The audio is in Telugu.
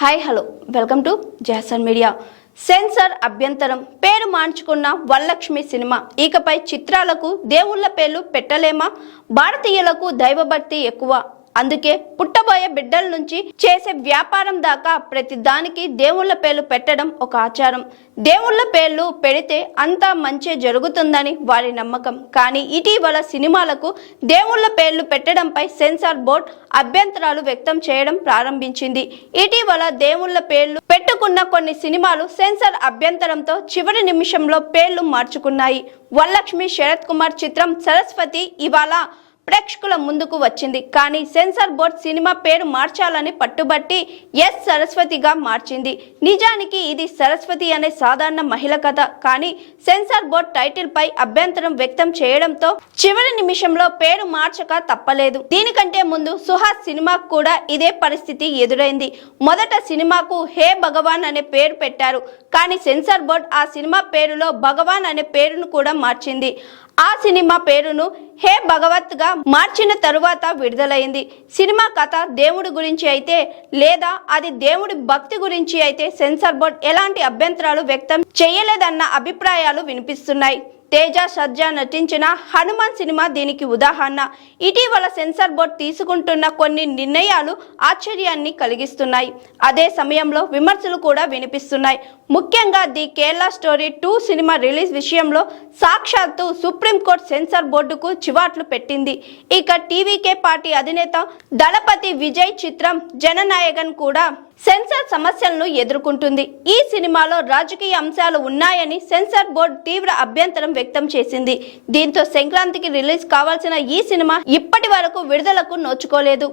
Hi hello welcome to Jason media. Censor అభ్యంతరం పేరు మార్చుకున్న వరలక్ష్మి సినిమా ఇకపై చిత్రాలకు దేవుళ్ళ పేర్లు పెట్టలేమా? భారతీయులకు దైవభక్తి ఎక్కువ, అందుకే పుట్టబోయే బిడ్డల నుంచి చేసే వ్యాపారం దాకా ప్రతి దానికి దేవుళ్ళ పేర్లు పెట్టడం ఒక ఆచారం. దేవుళ్ళ పేర్లు పెడితే అంతా మంచి జరుగుతుందని వారి నమ్మకం. కానీ ఇటీవల సినిమాలకు దేవుళ్ళ పేర్లు పెట్టడంపై సెన్సార్ బోర్డు అభ్యంతరాలు వ్యక్తం చేయడం ప్రారంభించింది. ఇటీవల దేవుళ్ళ పేర్లు పెట్టుకున్న కొన్ని సినిమాలు సెన్సార్ అభ్యంతరంతో చివరి నిమిషంలో పేర్లు మార్చుకున్నాయి. వరలక్ష్మి శరత్ కుమార్ చిత్రం సరస్వతి ఇవాళ ప్రేక్షకుల ముందుకు వచ్చింది. కానీ సెన్సార్ బోర్డు సినిమా పేరు మార్చాలని పట్టుబట్టి ఎస్ సరస్వతిగా మార్చింది. నిజానికి ఇది సరస్వతి అనే సాధారణ మహిళ కథ. కానీ సెన్సార్ బోర్డు టైటిల్ పై అభ్యంతరం వ్యక్తం చేయడంతో చివరి నిమిషంలో పేరు మార్చక తప్పలేదు. దీనికంటే ముందు సుహాస్ సినిమాకు కూడా ఇదే పరిస్థితి ఎదురైంది. మొదట సినిమాకు హే భగవాన్ అనే పేరు పెట్టారు. కానీ సెన్సార్ బోర్డు ఆ సినిమా పేరులో భగవాన్ అనే పేరును కూడా మార్చింది. ఆ సినిమా పేరును హే భగవత్ గా మార్చిన తరువాత విడుదలైంది. సినిమా కథ దేవుడి గురించి అయితే లేదా అది దేవుడి భక్తి గురించి అయితే సెన్సార్ బోర్డు ఎలాంటి అభ్యంతరాలు వ్యక్తం చేయలేదన్న అభిప్రాయాలు వినిపిస్తున్నాయి. తేజ సజ్జా నటించిన హనుమాన్ సినిమా దీనికి ఉదాహరణ. ఇటీవల సెన్సార్ బోర్డు తీసుకుంటున్న కొన్ని నిర్ణయాలు ఆశ్చర్యాన్ని కలిగిస్తున్నాయి. అదే సమయంలో విమర్శలు కూడా వినిపిస్తున్నాయి. ముఖ్యంగా the Kerala story 2 cinema release విషయంలో సాక్షాత్తు సుప్రీంకోర్టు సెన్సార్ బోర్డుకు చివాట్లు పెట్టింది. ఇక టీవీకే పార్టీ అధినేత దళపతి విజయ్ చిత్రం జననాయకన్ కూడా సెన్సార్ సమస్యలను ఎదుర్కొంటుంది. ఈ సినిమాలో రాజకీయ అంశాలు ఉన్నాయని సెన్సార్ బోర్డు తీవ్ర అభ్యంతరం వ్యక్తం చేసింది. దీంతో సంక్రాంతికి రిలీజ్ కావాల్సిన ఈ సినిమా ఇప్పటి వరకు విడుదలకు నోచుకోలేదు.